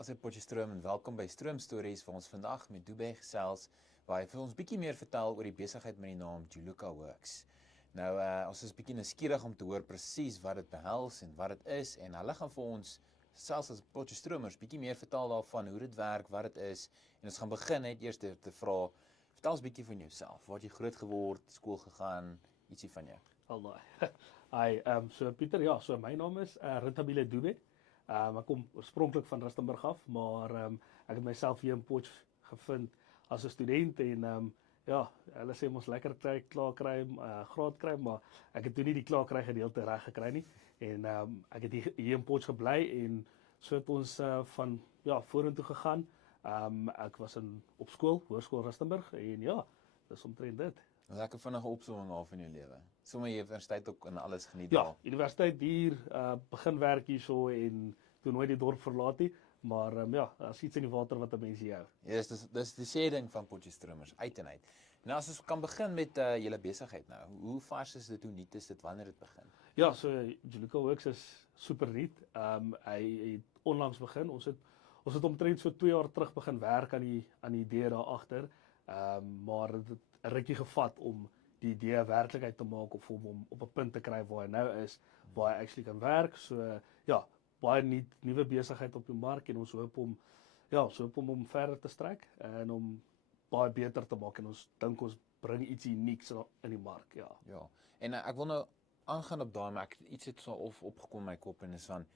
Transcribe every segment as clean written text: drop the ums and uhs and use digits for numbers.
Ons is Potchefstroom en welkom by Stroom Stories waar ons vandag met Dube gesels waar hy vir ons bietjie meer vertel oor die besigheid met die naam Juluka Works. Nou ons is bietjie nuuskierig om te hoor presies wat dit behels en wat dit is en hulle gaan vir ons selfs as Potchefstromers bietjie meer vertel daarvan hoe dit werk, wat dit is en ons gaan begin net eers te vra, vertel ons bietjie van jouself. Waar het jy groot geword, skool gegaan, ietsie van jou? Alright. Hi, so Pieter, ja, so my naam is Rintabile Dube. Ek kom oorspronklik van Rustenburg af, maar ek het myself hier in Potch gevind as 'n student en ja, hulle sê ons lekker klaar kry, graad kry, maar ek het toe nie die klaar kry gedeelte reg gekry nie. En ek het hier in Potch gebly en so het ons van vorentoe gegaan. Ek was op skool, Hoërskool Rustenburg en ja, dis omtrent dit. Lekker vinnige opsomming af in jou lewe. Sommige universiteit ook en alles geniet Ja, daar. universiteit hier, begin werk hier so en toe nooit die dorp verlaat nie, maar ja, as iets in die water wat 'n mens hou. Ja, dis die sêding van Potchefstromers uit en uit. Nou as ons kan begin met julle besigheid nou. Hoe vars is dit, hoe nuut is dit, wanneer dit begin? Ja, so Juluka Works is super nuut. Hy het onlangs begin. Ons het omtrent so 2 jaar terug begin werk aan die idee daar agter. Maar dit het 'n rukkie gevat om die idee werklikheid te maak of om hom op 'n punt te kry waar hy nou is, waar hy actually kan werk. So ja, baie nuwe besigheid op die mark en ons hoop om hom verder te strek en om baie beter te maak en ons dink ons bring iets unieks in die mark, ja. Ja. En ek wil nou aangaan op daai, maar iets het so opgekom in my kop en is van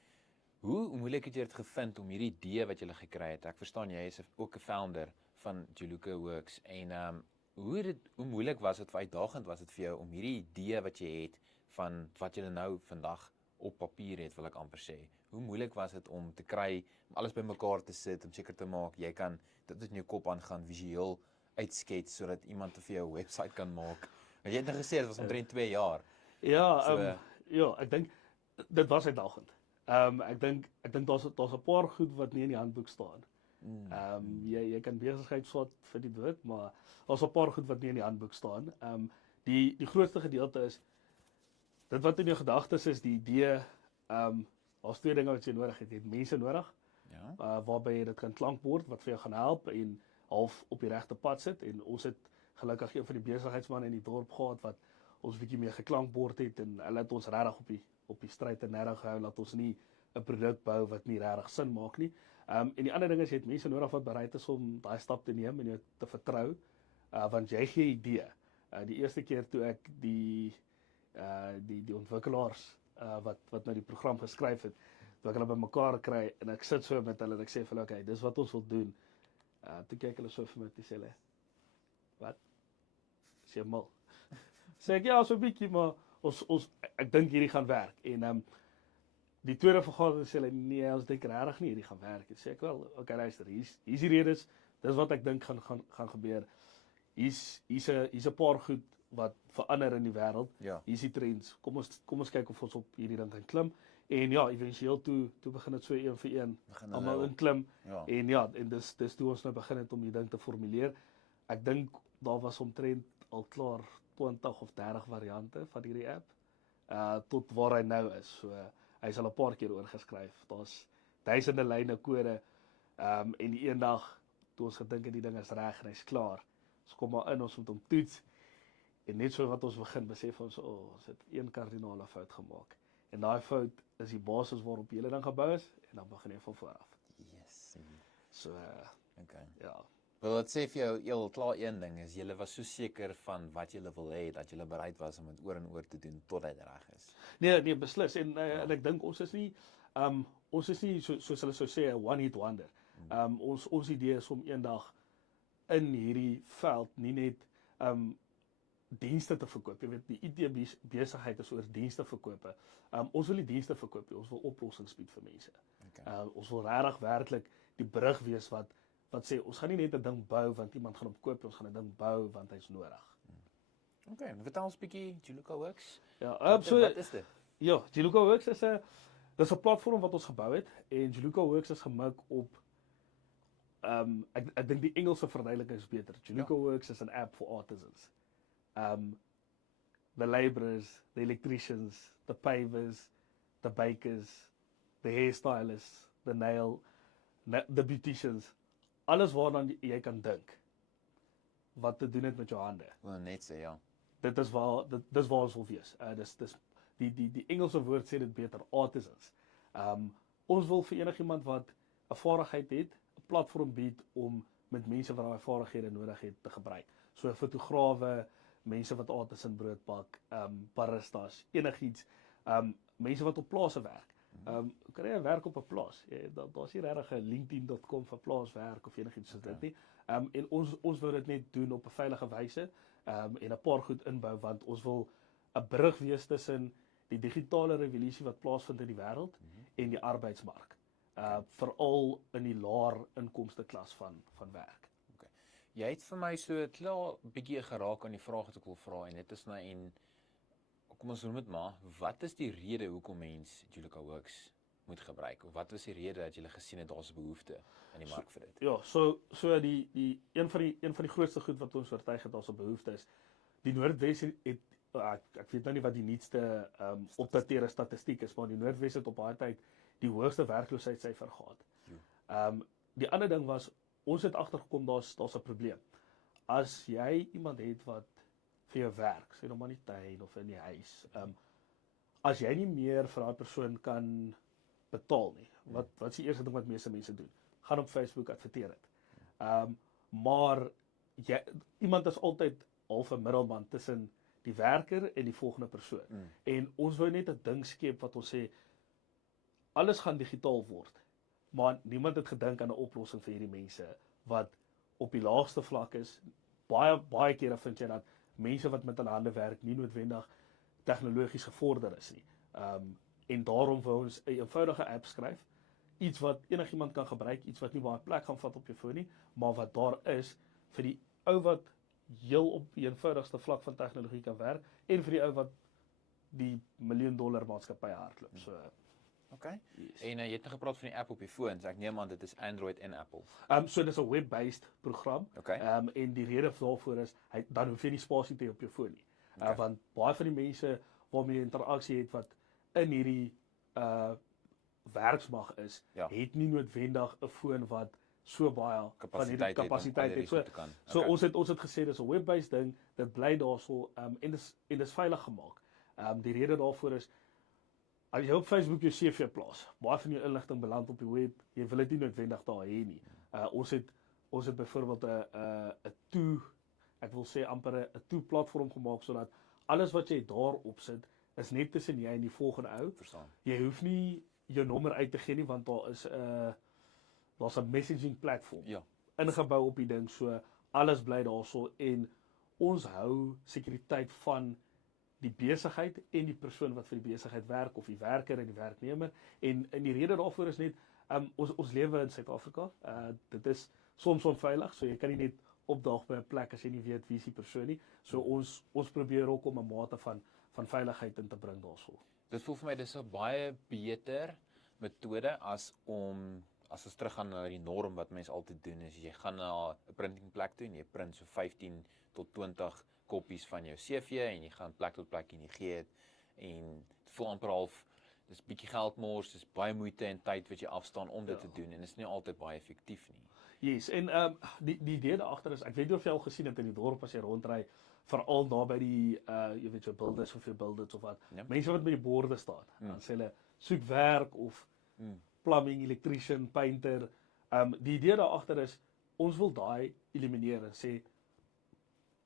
hoe moeilik het jy dit gevind om hierdie idee wat jy gekry het? Ek verstaan jy is ook 'n founder van Juluka Works en hoe moeilik was dit, uitdagend was dit vir jou om hierdie idee wat jy het van wat jy nou vandag op papier het, wil ek amper sê. Hoe moeilik was dit om te kry, om alles bymekaar te sit, om seker te maak jy kan dit in jou kop aangaan visueel uitskets sodat iemand vir jou 'n webwerf kan maak. Want jy het net gesê dit was omtrent 2 jaar. Ja, ja, ek dink dit was uitdagend. Ek dink daar's 'n paar goed wat nie in die handboek staan. Jy kan besigheid swat vir die dood, maar daar's 'n paar goed wat nie in die handboek staan. Die grootste gedeelte is dit wat in jou gedagtes is, die idee. Daar's 2 dinge wat jy nodig het. Jy het mense nodig, Ja. Waarby jy dit kan klankbord wat vir jou gaan help en half op die regte pad sit. En ons het gelukkig een van die besigheidsmense in die dorp gehad wat ons bietjie meer geklankbord het en hulle het ons regtig op die stryd en regtig gehou dat ons nie 'n produk bou wat nie regtig sin maak nie. En die ander ding is jy het mense nodig wat bereid is om daai stap te neem en jou te vertrou, want jy gee 'n idee. Die eerste keer toe ek die ontwikkelaars wat nou die program geskryf het, toe ek hulle bymekaar kry en ek sit so met hulle en ek sê vir hulle, okay, dis wat ons wil doen. Toe kyk hulle so vir my en sê hulle, wat? Sê jy mal? Sê ek, ja, so 'n bietjie, maar ek dink hierdie gaan werk. En die tweede vergadering sê hulle, nee, ons dink regtig nie hierdie gaan werk. En sê ek wel, okay, luister, hier's die redes, dis wat ek dink gaan gebeur. Hier's 'n paar goed wat verander in die wêreld. Ja. Hier's die trends. Kom ons kyk of ons op hierdie ding kan klim. En ja, éventueel toe begin dit so een vir een almal inklim. Ja. En dis toe ons nou begin het om die ding te formuleer. Ek dink daar was omtrent al klaar 20 of 30 variante van hierdie app. Tot waar hy nou is. So hy's al 'n paar keer oorgeskryf. Daar's duisende lyne kode. En die eendag toe ons gedink het die ding is reg en hy's klaar. Ons kom maar in, ons moet hom toets. En net so wat ons begin besef ons het een kardinale fout gemaak. En daai fout is die basis waarop die hele ding gebou is en dan begin jy van voor af. Yes. So Okay. ja. Wel, dit sê vir jou heel klaar een ding is julle was so seker van wat julle wil hê dat julle bereid was om dit oor en oor te doen tot dit reg is. Nee, beslis. En ek dink ons is nie soos hulle sou sê 'n one hit wonder. Ons idee is om eendag in hierdie veld nie net dienste te verkoop. Jy weet, die IT-besigheid is oor dienste verkope. Ons wil nie dienste verkoop nie, ons wil oplossings bied vir mense. Okay. Ons wil regtig werklik die brug wees wat sê ons gaan nie net 'n ding bou want iemand gaan hom koop, ons gaan 'n ding bou want hy's nodig. Okay, vertel ons 'n bietjie Juluka Works. Ja, Wat is dit? Ja, Juluka Works is 'n platform wat ons gebou het en Juluka Works is gemik op ek dink die Engelse verduideliking is beter. Juluka Works is an app for artisans. The labourers, the electricians, the pavers, the bakers, the hairstylists, the nail the beauticians, alles waaraan jy kan dink wat te doen het met jou hande. Wil net sê ja. Dis waar ons wil wees. Dis die Engelse woord sê dit beter, artisans. Ons wil vir enigiemand wat 'n vaardigheid het, 'n platform bied om met mense wat daai vaardighede nodig het te gebruik. So fotograwe, mense wat artisan brood bak, baristas, enigiets, mense wat op plase werk. Kry jy werk op 'n plaas? Daar's nie regtig 'n linkedin.com vir plaaswerk of enigiets soos dit nie. En ons wil dit net doen op 'n veilige wyse, en 'n paar goed inbou, want ons wil 'n brug wees tussen die digitale revolusie wat plaasvind in die wêreld en die arbeidsmark. Veral in die laer inkomste klas van werk. Okay. Jy het vir my so klaar bietjie geraak aan die vraag wat ek wil vra, en dit is nou kom ons noem dit maar, wat is die rede hoekom mens Julica Works moet gebruik? Of wat was die rede dat jy gesien het daar's 'n behoefte in die mark vir dit? Ja, so die een van die grootste goed wat ons oortuig het daar's 'n behoefte is, die Noordwes het ek weet nou nie wat die nuutste opdateerde statistiek is, maar die Noordwes het op daai tyd die hoogste werkloosheidssyfer gehad. Die ander ding was, ons het agtergekom daar's 'n probleem. As jy iemand het wat vir jou werk, sê nou maar in die tuin of in die huis, as jy nie meer vir daai persoon kan betaal nie, wat is die eerste ding wat meeste mense doen? Gaan op Facebook adverteer dit. Maar iemand is altyd half 'n middelman tussen die werker en die volgende persoon. En ons wou net 'n ding skep wat ons sê, alles gaan digitaal word, maar niemand het gedink aan 'n oplossing vir hierdie mense wat op die laagste vlak is. Baie kere vind jy dat mense wat met hulle hande werk nie noodwendig tegnologies gevorder is nie. En daarom wou ons 'n eenvoudige app skryf, iets wat enigiemand kan gebruik, iets wat nie baie plek gaan vat op jou foon nie, maar wat daar is vir die ou wat heel op die eenvoudigste vlak van tegnologie kan werk, en vir die ou wat die $1 miljoen maatskappy hardloop. So, Okay. yes. En jy het nou gepraat van die app op die foon, so ek neem aan dit is Android en Apple. So dis 'n web-based program. Okay. En die rede daarvoor is, dan hoef jy nie spasie te hê op jou foon nie. Okay. Want baie van die mense waarmee jy interaksie het wat in hierdie werksmag is, Ja. het nie noodwendig 'n foon wat so baie van hierdie kapasiteit het. So Okay. ons het gesê dis 'n web-based ding, dit bly daarso, en dis veilig gemaak. Die rede daarvoor is, as jy op Facebook jou CV plaas, baie van jou inligting beland op die web, jy wil dit nie noodwendig daar hê nie. Ons het byvoorbeeld 'n ek wil sê amper 'n platform gemaak, sodat alles wat jy daarop sit, is net tussen jy en die volgende ou. Verstaan. Jy hoef nie jou nommer uit te gee nie, want daar's 'n messaging platform ingebou op die ding, so alles bly daarso, en ons hou sekuriteit van die besigheid en die persoon wat vir die besigheid werk, of die werker en die werknemer. En die rede daarvoor is net, ons lewe in Suid-Afrika. Dit is soms onveilig, so jy kan nie net opdaag by 'n plek as jy nie weet wie is die persoon nie. So ons probeer ook om 'n mate van veiligheid in te bring daarso. Dit voel vir my dis 'n baie beter metode as ons teruggaan na die norm wat mense altyd doen, is jy gaan na 'n printingplek toe en jy print so 15 tot 20 kopies van jou CV en jy gaan plek tot plek en jy gee dit, en dit voel amper half, dis bietjie geld mors, dis baie moeite en tyd wat jy afstaan om dit te doen, en is nie altyd baie effektief nie. Yes, en die idee daagter is, ek weet nie of jy al gesien het in die dorp as jy rondry, veral daar by die jy weet jou builders of jou builders of wat, mense wat by die borde staan, dan sê hulle soek werk of plumbing, electrician, painter. Die idee daagter is, ons wil daai elimineer en sê,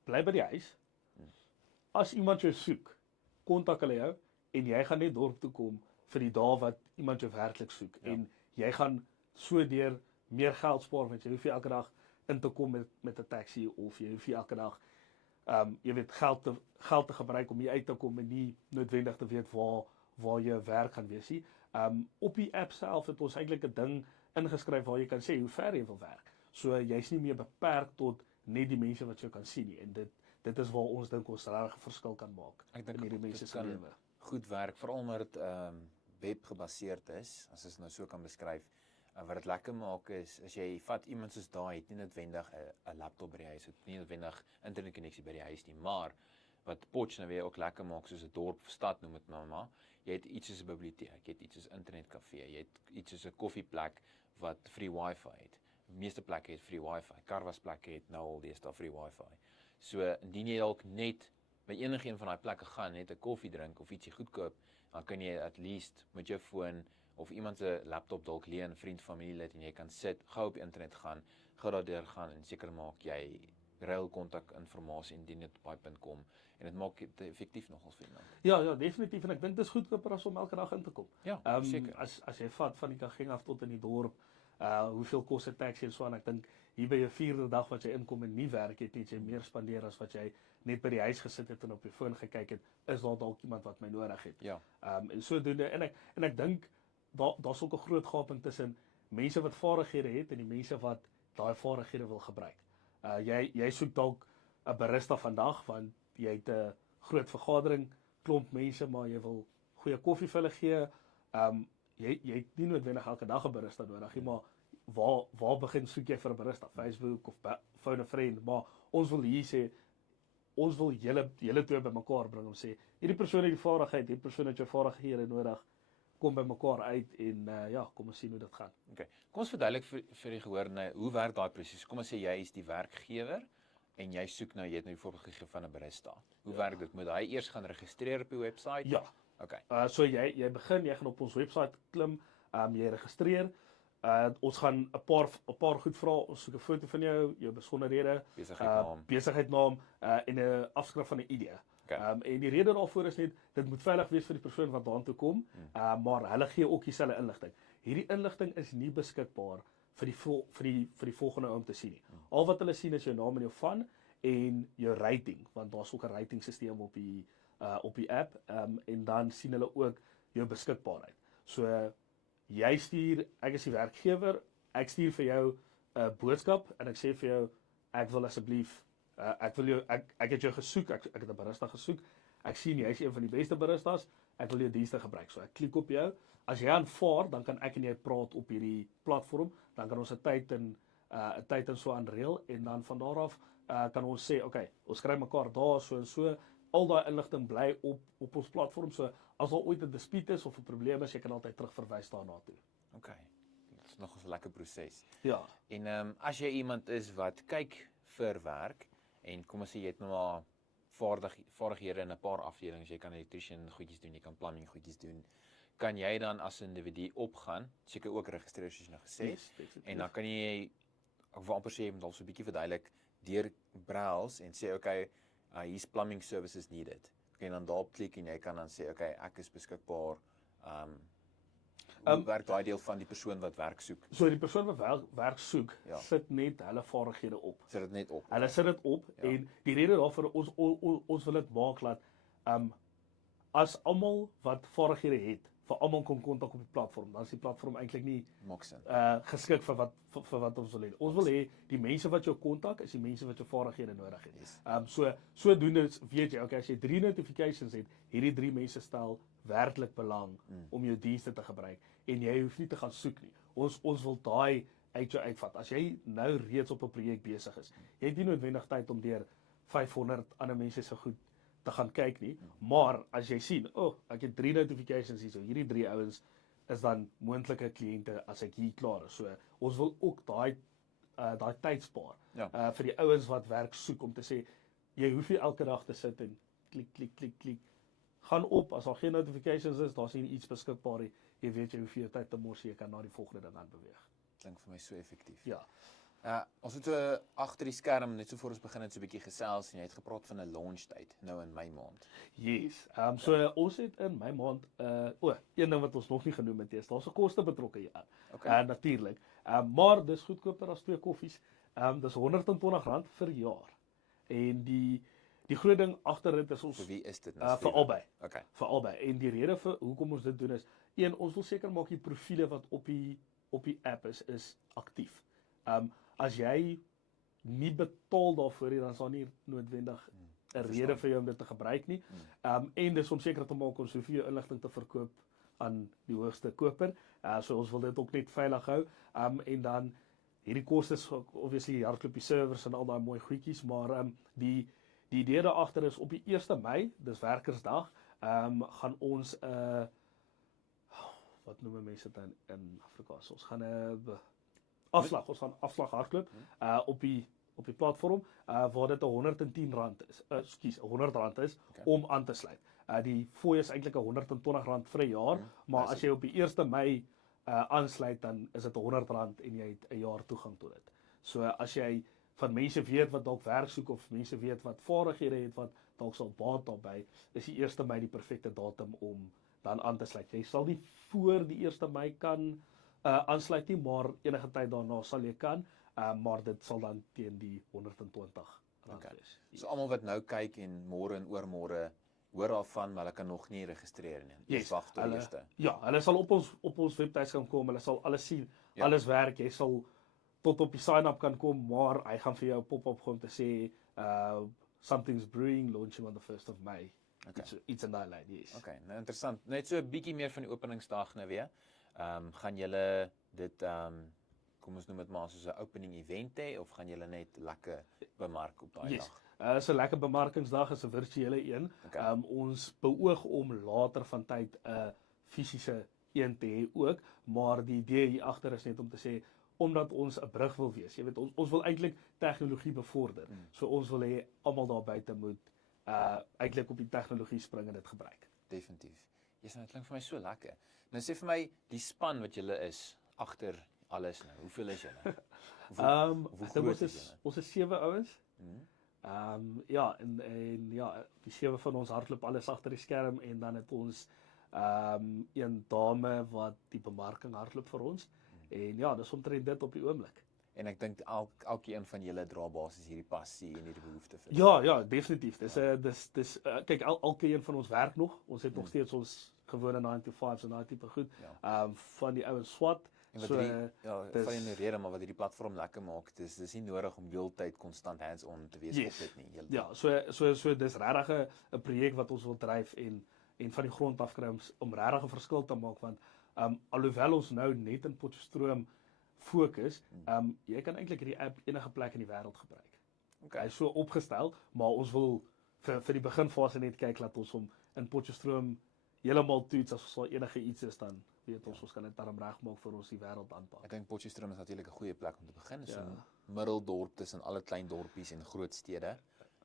bly by die huis. As iemand jou soek, kontak hulle jou, en jy gaan net dorp toe kom vir die dae wat iemand jou werklik soek. En jy gaan so deur meer geld spaar, want jy hoef nie elke dag in te kom met 'n taxi, of jy hoef nie elke dag jy weet geld te gebruik om hier uit te kom en nie noodwendig te weet waar jou werk gaan wees nie. Op die app self het ons eintlik 'n ding ingeskryf waar jy kan sê hoe ver jy wil werk. So jy's nie meer beperk tot net die mense wat jy kan sien nie, en dit is waar ons dink ons regtig 'n verskil kan maak Ek dink in hierdie mense se lewe. Goed werk, veral omdat dit web gebaseerd is, as ons nou so kan beskryf. Wat dit lekker maak is, as jy vat iemand soos daai, het nie noodwendig 'n laptop by die huis, het nie noodwendig internetkonneksie by die huis nie, maar wat Potch nou weer ook lekker maak, soos 'n dorp of stad noem dit nou maar, Jy het iets soos 'n biblioteek, jy het iets soos 'n internetkafee, jy het iets soos 'n koffieplek wat free wifi het. Die meeste plekke het free wifi. Karwasplekke het nou al deesdae free wifi. So indien jy dalk net by enige een van daai plekke gaan, net 'n koffie drink of ietsie goedkoop, dan kan jy at least met jou foon of iemand se laptop dalk leen, vriend, familielid, en jy kan sit, gou op die internet gaan, gou daardeur gaan en seker maak jy ruil kontak inligting indien dit op daai punt kom, en dit maak dit effektief nogals vir iemand. Ja, definitief, en ek dink dis goedkoper as om elke dag in te kom. Ja, seker. As jy vat van die Kageng af tot in die dorp, hoeveel kos 'n taxi en so aan, ek dink hier by jou 4de dag wat jy inkom en nie werk het, jy meer spandeer as wat jy net by die huis gesit het en op jou foon gekyk het, is daar dalk iemand wat my nodig het. Ja. En sodoende, en ek dink daar's ook 'n groot gaping tussen mense wat vaardighede het en die mense wat daai vaardighede wil gebruik. Jy soek dalk 'n barista vandag want jy het 'n groot vergadering, klomp mense, maar jy wil goeie koffie vir hulle gee. Jy het nie noodwendig elke dag 'n barista nodig nie, maar waar begin soek jy vir 'n barista? Facebook of phone a friend, maar ons wil hier sê, ons wil julle twee bymekaar bring om sê, hierdie persoon het die vaardigheid, hierdie persoon het jou vaardighede nodig, kom bymekaar uit en kom ons sien hoe dit gaan. Okay. Kom ons verduidelik vir die gehoor nou, hoe werk daai proses? Kom ons sê jy is die werkgewer en jy soek nou, jy het nou die voorbeeld gegee van 'n barista. Hoe werk dit? Moet hy eers gaan registreer op die webwerf? Ja. Okay. So jy begin, jy gaan op ons webwerf klim, jy registreer. Ons gaan 'n paar goed vra. Ons soek 'n foto van jou besonderhede, besigheidnaam en 'n afskrif van 'n ID. Okay. En die rede daarvoor is net, dit moet veilig wees vir die persoon wat daartoe kom, maar hulle gee ook dieselfde inligting. Hierdie inligting is nie beskikbaar vir die volgende ou om te sien nie. Al wat hulle sien is jou naam en jou van en jou rating, want daar's ook 'n rating stelsel op die app, en dan sien hulle ook jou beskikbaarheid. So jy stuur, ek is die werkgewer, ek stuur vir jou 'n boodskap en ek sê vir jou, ek wil asseblief, ek het jou gesoek, ek het 'n barista gesoek, ek sien jy is een van die beste baristas, ek wil jou dienste gebruik. So ek klik op jou, as jy aanvaar, dan kan ek en jy praat op hierdie platform, dan kan ons 'n tyd en so aanreël, en dan van daar af kan ons sê, okay, ons kry mekaar daar so en so, al daai inligting bly op ons platform, so as daar ooit 'n dispuut is of 'n probleem is, jy kan altyd terugverwys daarna toe. Okay. Dit is nog 'n lekker proses. Ja. En as jy iemand is wat kyk vir werk en kom ons sê jy het nou maar vaardighede in 'n paar afdelings, jy kan electrician goedjies doen, jy kan plumbing goedjies doen, kan jy dan as 'n individu opgaan, seker ook registreer soos jy nou gesê het, en dan kan jy, ek wil amper sê, jy moet al so 'n bietjie verduidelik, deur browse en sê, okay, hier's plumbing services needed. Okay, en dan daarop klik en jy kan dan sê, okay, ek is beskikbaar. Hoe werk daai deel van die persoon wat werk soek? So die persoon wat werk soek, sit net hulle vaardighede op. Sit dit net op. Hulle sit dit op, en die rede daarvoor, ons wil dit maak dat as almal wat vaardighede het, vir almal kon kontak op die platform, dan is die platform eintlik nie geskik vir wat ons wil hê. Ons wil hê die mense wat jou kontak is die mense wat jou vaardighede nodig het. Yes. Sodoende weet jy, okay, as jy 3 notifications het, hierdie 3 mense stel werklik belang om jou dienste te gebruik, en jy hoef nie te gaan soek nie. Ons wil daai uit jou uitvat. As jy nou reeds op 'n projek besig is, jy het nie noodwendig tyd om deur 500 ander mense se goed te gaan kyk nie, maar as jy sien, ek het 3 notifications hier, so hierdie 3 ouens is dan moontlike kliënte as ek hier klaar is. So ons wil ook daai tyd spaar vir die ouens wat werk soek, om te sê, jy hoef nie elke dag te sit en klik, gaan op, as daar geen notifications is, daar's nie iets beskikbaar nie, jy weet jy hoeveel tyd te mors, jy kan na die volgende ding aan beweeg. Klink vir my so effektief. Ja. Ons het agter die skerm, net so voor ons begin het, so 'n bietjie gesels, en jy het gepraat van 'n launch tyd, nou in Mei maand. Yes, so ons het in Mei maand, een ding wat ons nog nie genoem het, is daar's 'n koste betrokke hier aan. Okay. Natuurlik, maar dis goedkoper as 2 koffies, dis R120 vir jaar, en die groot ding agter dit is ons, vir wie is dit nou? vir albei. Okay. Vir albei, en die rede vir hoekom ons dit doen is, ons wil seker maak die profile wat op die app is aktief. As jy nie betaal daarvoor nie, dan is daar nie noodwendig 'n rede vir jou om dit te gebruik nie. En dis om seker te maak ons hoef jou inligting te verkoop aan die hoogste koper. So ons wil dit ook net veilig hou. En dan hierdie kostes, obviously hardloop die servers en al daai mooi goedjies, maar die idee daar agter is op die 1 Mei, dis Werkersdag, gaan ons wat noem mense dit in Afrikaans? Ons gaan 'n afslag, ons gaan afslag hardloop op die platform waar dit R110 is. Ekskuus, R100 is om aan te sluit. Die fooi is eintlik R120 vir 'n jaar, maar as jy op die 1 Mei aansluit, dan is dit R100 en jy het 'n jaar toegang tot dit. So as jy van mense weet wat dalk werk soek of mense weet wat vaardighede het wat dalk sal baat daarbey, is die 1 Mei die perfekte datum om dan aan te sluit. Jy sal nie voor die 1 Mei kan aansluit nie, maar enige tyd daarna sal jy kan, maar dit sal dan teen die R120 wees. So almal wat nou kyk en môre en oormôre hoor daarvan, maar hulle kan nog nie registreer nie. Eers wag tot die eerste. Ja, hulle sal op ons webtuis kan kom, hulle sal alles sien, alles werk, jy sal tot op die sign-up kan kom, maar hy gaan vir jou pop-up om te sê, something's brewing, launching on the 1st of May. Okay. Iets in daai lyn, yes. Okay, nou interessant. Net so 'n bietjie meer van die openingsdag nou weer. Gaan julle dit kom ons noem dit maar soos 'n opening event hê of gaan julle net lekker bemark op daai dag? Is 'n lekker bemarkingsdag, is 'n virtuele een. Okay. Ons beoog om later van tyd 'n fisiese een te hê ook, maar die idee hier agter is net om te sê omdat ons 'n brug wil wees. Jy weet ons wil eintlik tegnologie bevorder. So ons wil hê almal daar buite moet eintlik op die tegnologie spring en dit gebruik. Definitief. Dit klink vir my so lekker. Nou sê vir my die span wat julle is agter alles nou. Hoeveel is julle? Ons is 7 ouens. Ja, en ja, die 7 van ons hardloop alles agter die skerm en dan het ons een dame wat die bemarking hardloop vir ons. En ja, dis omtrent dit op die oomblik. En ek dink elkeen van julle dra basies hierdie passie en hierdie behoefte vir. Ja, definitief. Dis kyk elkeen van ons werk nog. Ons het nog steeds ons gewone 9 to 5's en daai tipe goed. Van die ouens swat. En wat van die rede maar wat hierdie platform lekker maak, dis nie nodig om heeltyd konstant hands-on te wees op dit nie. Ja, so dis regtig 'n projek wat ons wil dryf en van die grond af kry om regtig 'n verskil te maak want alhoewel ons nou net in Potchefstroom fokus, jy kan eintlik hierdie app enige plek in die wêreld gebruik. Okay. Hy is so opgestel, maar ons wil vir die beginfase net kyk laat ons hom in Potchefstroom heeltemal toets as ons enige iets is dan weet ons kan dit daarom regmaak vir ons die wêreld aanpak. Ek dink Potchefstroom is natuurlik 'n goeie plek om te begin, so 'n middeldorp tussen alle klein dorpies en groot stede.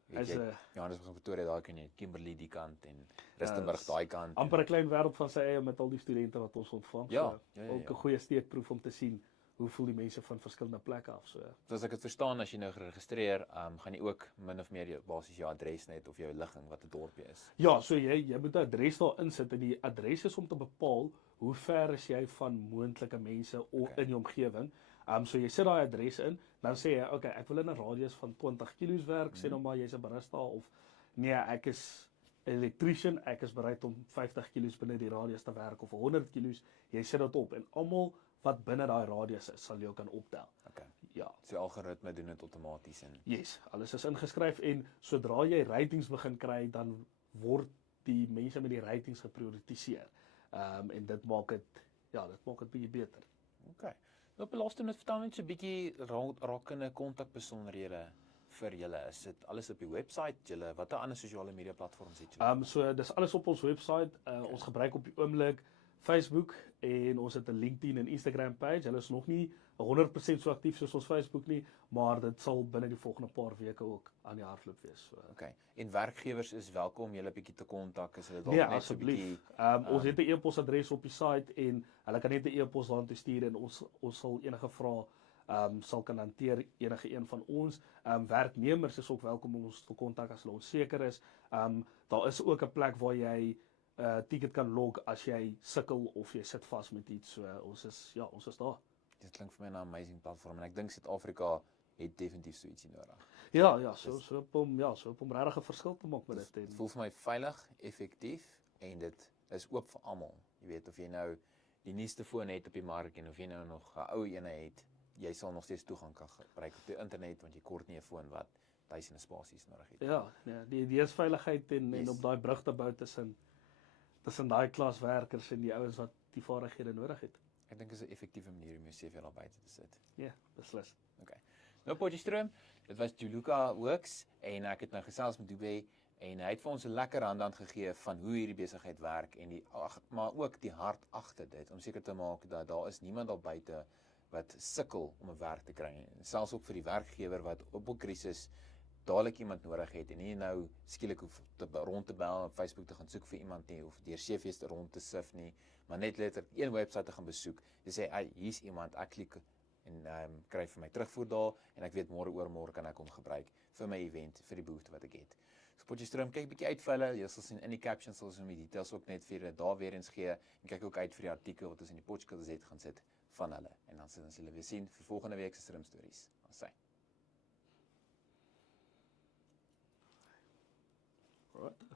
Johannesburg, Pretoria daai kan jy, Kimberley die kant en Rustenburg daai kant. Amper 'n klein wêreld van sy eie met al die studente wat ons ontvang. Ja. Ook 'n goeie steekproef om te sien hoe voel die mense van verskillende plekke af so. So as ek dit verstaan, as jy nou geregistreer, gaan jy ook min of meer basies jou adres net of jou ligging wat 'n dorpie is. Ja, so jy moet 'n adres daar insit en die adres is om te bepaal hoe ver is jy van moontlike mense in die omgewing. So jy sit daai adres in, dan sê jy, okay, ek wil in 'n radius van 20 km werk, sê nou maar jy's 'n barista of nee, ek is 'n electrician, ek is bereid om 50 km binne die radius te werk of 100 km. Jy sit dit op en almal wat binne daai radius is, sal jou kan optel. Okay. Ja. So die algoritme doen dit outomaties en yes, alles is ingeskryf en sodra jy ratings begin kry, dan word die mense met die ratings geprioritiseer. En dit maak dit bietjie beter. Okay. Nou op die laaste net vertel net so 'n bietjie rakende kontakbesonderhede vir julle. Is dit alles op die webwerf? Julle watter ander sosiale media platforms het julle? So dis alles op ons webwerf. Ons gebruik op die oomblik Facebook en ons het 'n LinkedIn en Instagram page. Hulle is nog nie 100% so aktief soos ons Facebook nie, maar dit sal binne die volgende paar weke ook aan die hardloop wees. So. Okay. En werkgewers is welkom julle bietjie te kontak as hulle dalk net so 'n bietjie. Ons het 'n e-posadres op die site en hulle kan net 'n e-pos daartoe stuur en ons sal enige vrae sal kan hanteer enige een van ons. Werknemers is ook welkom om ons te kontak as hulle onseker is. Daar is ook 'n plek waar jy ticket kan log as jy sukkel of jy sit vas met iets. So ons is daar. Dit klink vir my 'n amazing platform en ek dink Suid-Afrika het definitief so ietsie nodig. So op om regtig 'n verskil te maak met dit. Dit voel vir my veilig, effektief en dit is oop vir almal. Jy weet of jy nou die nuutste foon het op die mark en of jy nou nog 'n ou ene het, jy sal nog steeds toegang kan gebruik op die internet want jy kort nie 'n foon wat duisende spasies nodig het. Ja, die idee is veiligheid en op daai brug te bou tussen daai klas werkers en die ouens wat die vaardighede nodig het. Ek dink dit is 'n effektiewe manier om jou CV daar buite te sit. Ja, beslis. Okay. Nou Potchefstroom, dit was Juluka Works en ek het nou gesels met Dube En hy het vir ons 'n lekker handdant gegee van hoe hierdie besigheid werk en maar ook die hart agter dit om seker te maak dat daar is niemand daar buite wat sukkel om 'n werk te kry nie. Selfs ook vir die werkgewer wat op 'n krisis dadelik iemand nodig het en nie nou skielik hoef rond te bel op Facebook te gaan soek vir iemand nie of deur CV's rond te sif nie, maar net letterlik een webwerf te gaan besoek en sê, hier's iemand, ek klik en kry vir my terugvoer daar en ek weet oormôre kan ek hom gebruik vir my event, vir die behoefte wat ek het. So Potchefstroom, kyk bietjie uit vir hulle. Jy sal sien in die captions sal ons die details ook net vir julle daar weer eens gee en kyk ook uit vir die artikel wat ons in die Potchefstroom Gazette gaan sit van hulle. En dan sal ons julle weer sien vir volgende week se Stroom Stories. Ons sien. Right.